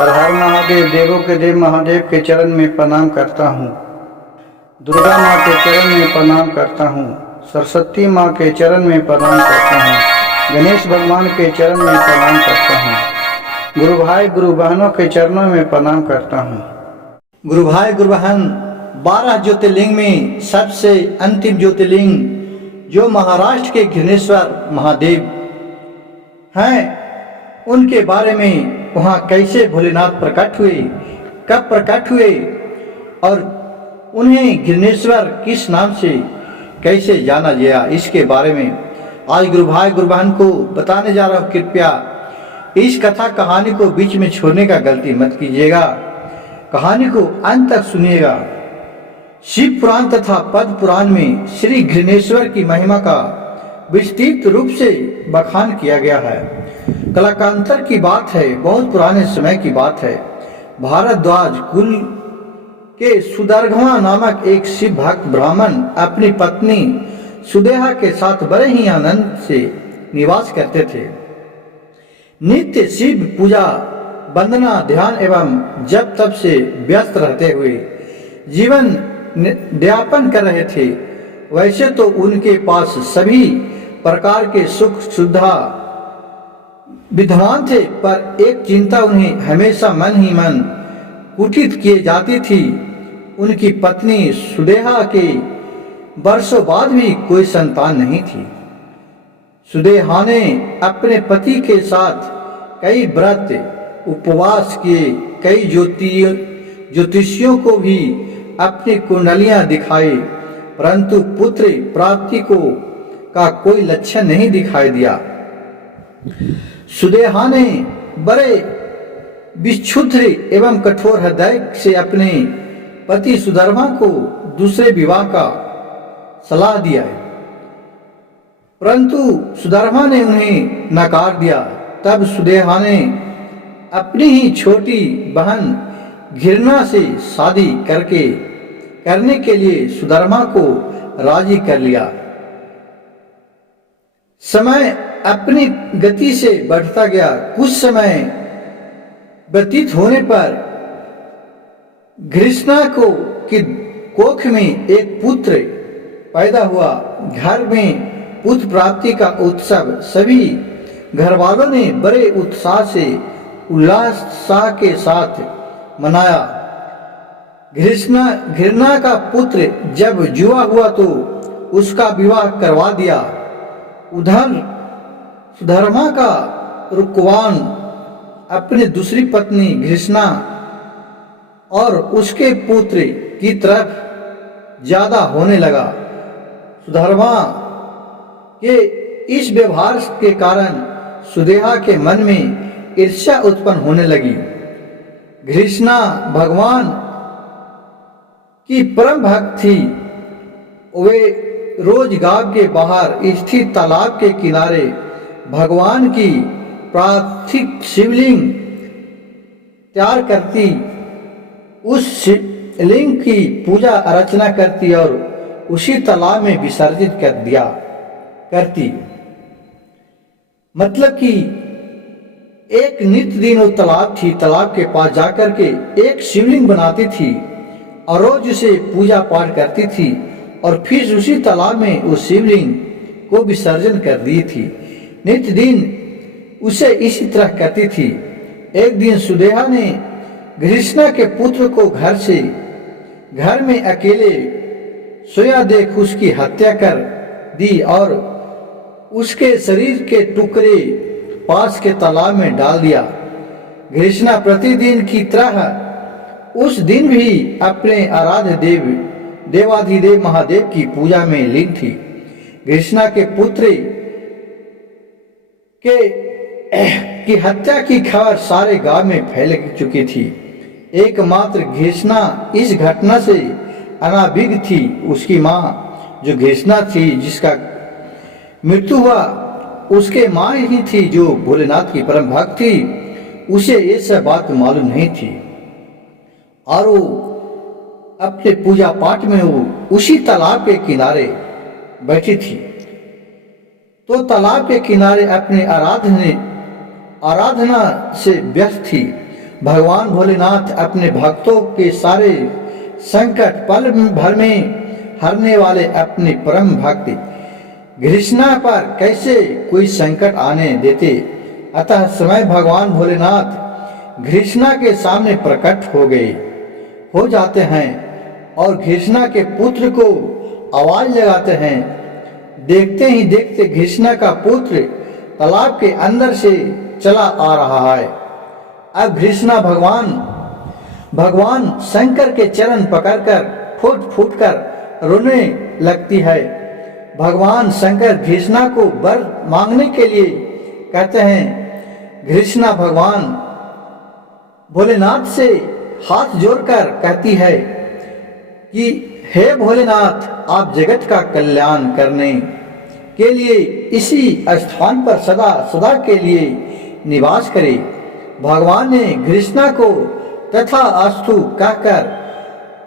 हर हर महादेव, देवों के देव महादेव के चरण में प्रणाम करता हूँ। दुर्गा माँ के चरण में प्रणाम करता हूँ। सरस्वती माँ के चरण में प्रणाम करता हूँ। गणेश भगवान के चरण में प्रणाम करता हूँ। गुरु भाई गुरु बहनों के चरणों में प्रणाम करता हूँ। गुरु भाई गुरु बहन, 12 ज्योतिर्लिंग में सबसे अंतिम ज्योतिर्लिंग जो महाराष्ट्र के घृणेश्वर महादेव हैं, उनके बारे में वहाँ कैसे भोलेनाथ प्रकट हुए, कब प्रकट हुए और उन्हें घृणेश्वर किस नाम से कैसे जाना गया, इसके बारे में आज गुरु भाई गुरु बहन को बताने जा रहा हूँ। कृपया इस कथा कहानी को बीच में छोड़ने का गलती मत कीजिएगा, कहानी को अंत तक सुनिएगा। शिव पुराण तथा पद्म पुराण में श्री घृणेश्वर की महिमा का विस्तृत रूप से बखान किया गया है। कलाकांतर की बात है, बहुत पुराने समय की बात है। भारद्वाज कुल के सुदर्घवा नामक एक शिव भक्त ब्राह्मण अपनी पत्नी सुदेहा के साथ बड़े ही आनंद से निवास करते थे। नित्य शिव पूजा, वंदना, ध्यान एवं जप तप से व्यस्त रहते हुए जीवन व्यापन कर रहे थे। वैसे तो उनके पास सभी प्रकार के सुख सुविधा विद्यमान थे, पर एक चिंता उन्हें हमेशा मन ही मन कुटित किए जाती थी। उनकी पत्नी सुदेहा के वर्षों बाद भी कोई संतान नहीं थी। सुदेहा ने अपने पति के साथ कई व्रत उपवास किए, कई ज्योतिषियों को भी अपनी कुंडलियां दिखाई, परंतु पुत्र प्राप्ति का कोई लक्षण नहीं दिखाई दिया। सुदेहा ने बड़े विक्षुब्ध एवं कठोर हृदय से अपने पति सुधर्मा को दूसरे विवाह का सलाह दिया, परंतु सुधर्मा ने उन्हें नकार दिया। तब सुदेहा ने अपनी ही छोटी बहन घृणा से शादी करने के लिए सुधर्मा को राजी कर लिया। समय अपनी गति से बढ़ता गया। कुछ समय व्यतीत होने पर घृष्णा की कोख में एक पुत्र पैदा हुआ। घर में पुत्र प्राप्ति का उत्सव सभी घर वालों ने बड़े उत्साह से उल्लास के साथ मनाया। घृणा का पुत्र जब जुआ हुआ तो उसका विवाह करवा दिया। उधर सुधर्मा का रुकवान अपनी दूसरी पत्नी घृष्णा और उसके पुत्र की तरफ ज्यादा होने लगा। सुधर्मा के इस व्यवहार के कारण सुदेहा के मन में ईर्ष्या उत्पन्न होने लगी। घृष्णा भगवान की परम भक्त थी। वे रोज गांव के बाहर स्थित तालाब के किनारे भगवान की प्रार्थिक शिवलिंग तैयार करती, उस शिवलिंग की पूजा अर्चना करती और उसी तालाब में विसर्जित कर दिया करती। मतलब कि एक नित्य दिन वो तालाब थी, तालाब के पास जाकर के एक शिवलिंग बनाती थी और रोज उसे पूजा पाठ करती थी और फिर उसी तालाब में उस शिवलिंग को विसर्जन कर दी थी। नित्य दिन उसे इसी तरह करती थी। एक दिन सुदेहा ने घृष्णा के पुत्र को घर में अकेले सोया देख उसकी हत्या कर दी और उसके शरीर के टुकड़े पास के तालाब में डाल दिया। घृष्णा प्रतिदिन की तरह उस दिन भी अपने आराध्य देवाधिदेव महादेव की पूजा में लीन थी। घृष्णा के पुत्र की हत्या की खबर सारे गांव में फैल चुकी थी। एकमात्र घृष्णा इस घटना से अनाभिज्ञ थी। उसकी माँ जो घृष्णा थी, जिसका मृत्यु हुआ, उसके माँ ही थी जो भोलेनाथ की परम भक्त थी। उसे ये सब बात मालूम नहीं थी और वो अपने पूजा पाठ में वो उसी तालाब के किनारे बैठी थी। तो तालाब के किनारे अपने आराधना से व्यस्त थी। भगवान भोलेनाथ अपने भक्तों के सारे संकट पल भर में हरने वाले अपनी परम भक्ति घृष्णा पर कैसे कोई संकट आने देते। अतः समय भगवान भोलेनाथ घृष्णा के सामने प्रकट हो जाते हैं और घृष्णा के पुत्र को आवाज लगाते हैं। देखते ही देखते घृष्णा का पुत्र तालाब के अंदर से चला आ रहा है। अब घृष्णा भगवान शंकर के चरण पकड़कर फूट फूट कर रोने लगती है। भगवान शंकर घृष्णा को वर मांगने के लिए कहते हैं। घृष्णा भगवान भोलेनाथ से हाथ जोड़कर कहती है कि हे भोलेनाथ, आप जगत का कल्याण करने के लिए इसी स्थान पर सदा सदा के लिए निवास करें। भगवान ने घृष्णा को तथा अस्तु कहकर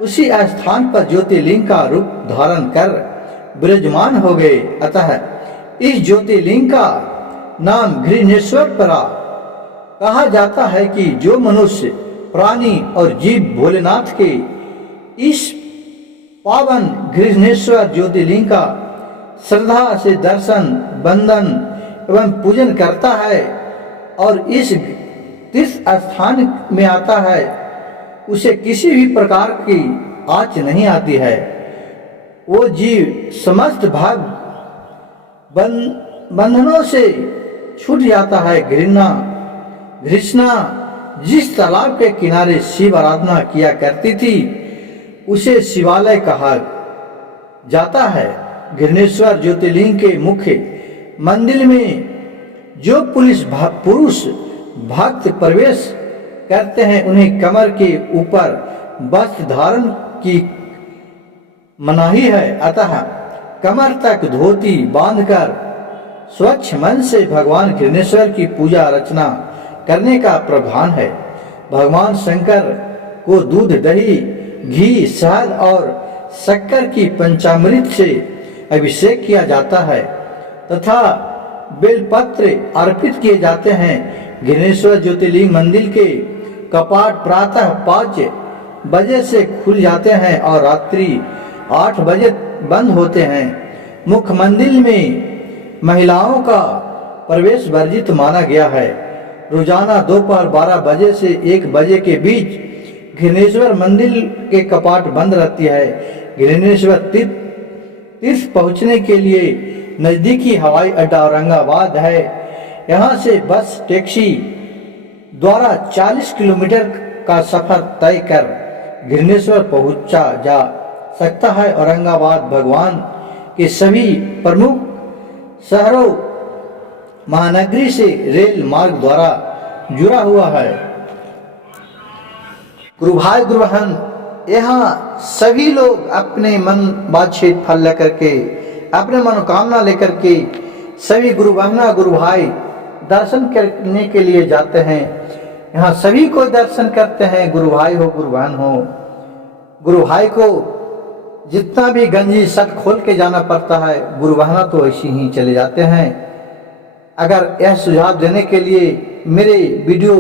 उसी स्थान पर ज्योतिर्लिंग का रूप धारण कर विराजमान हो गए। अतः इस ज्योतिर्लिंग का नाम घृष्णेश्वर पड़ा। कहा जाता है कि जो मनुष्य प्राणी और जीव भोलेनाथ के इस पावन घृष्णेश्वर ज्योतिर्लिंग का श्रद्धा से दर्शन बंदन एवं पूजन करता है और इस तीर्थ स्थान में आता है, उसे किसी भी प्रकार की आँच नहीं आती है। वो जीव समस्त भाग बंधनों से छूट जाता है। घृष्णा जिस तालाब के किनारे शिव आराधना किया करती थी उसे शिवालय कहा जाता है। घृष्णेश्वर ज्योतिर्लिंग के मुख्य मंदिर में जो पुरुष भक्त प्रवेश करते हैं उन्हें कमर के ऊपर वस्त्र धारण की मनाही है। अतः कमर तक धोती बांधकर स्वच्छ मन से भगवान घृष्णेश्वर की पूजा अर्चना करने का प्रावधान है। भगवान शंकर को दूध दही घी शहद और शक्कर की पंचामृत से अभिषेक किया जाता है तथा बेलपत्र अर्पित किए जाते हैं। घृष्णेश्वर ज्योतिर्लिंग मंदिर के कपाट प्रातः 5 बजे से खुल जाते हैं और रात्रि 8 बजे बंद होते हैं। मुख्य मंदिर में महिलाओं का प्रवेश वर्जित माना गया है। रोजाना दोपहर 12 बजे से 1 बजे के बीच घृष्णेश्वर मंदिर के कपाट बंद रहती है। घृष्णेश्वर तीर्थ पहुंचने के लिए नजदीकी हवाई अड्डा औरंगाबाद है। यहाँ से बस टैक्सी द्वारा 40 किलोमीटर का सफर तय कर घृष्णेश्वर पहुंचा जा सकता है। औरंगाबाद भगवान के सभी प्रमुख शहरों महानगरी से रेल मार्ग द्वारा जुड़ा हुआ है। गुरु भाई गुरु बहन, यहाँ सभी लोग अपने मन वांछित फल लेकर के, अपने मनोकामना लेकर के सभी गुरु बहना गुरु भाई दर्शन करने के लिए जाते हैं। यहाँ सभी को दर्शन करते हैं, गुरु भाई हो गुरु बहन हो। गुरु भाई को जितना भी गंजी सट खोल के जाना पड़ता है, गुरु बहना तो ऐसे ही चले जाते हैं। अगर यह सुझाव देने के लिए मेरे वीडियो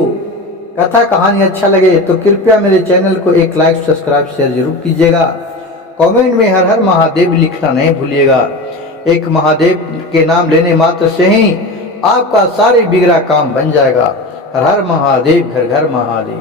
कथा कहानी अच्छा लगे तो कृपया मेरे चैनल को एक लाइक सब्सक्राइब शेयर जरूर कीजिएगा। कमेंट में हर हर महादेव लिखना नहीं भूलिएगा। एक महादेव के नाम लेने मात्र से ही आपका सारे बिगड़ा काम बन जाएगा। हर हर महादेव, घर घर महादेव।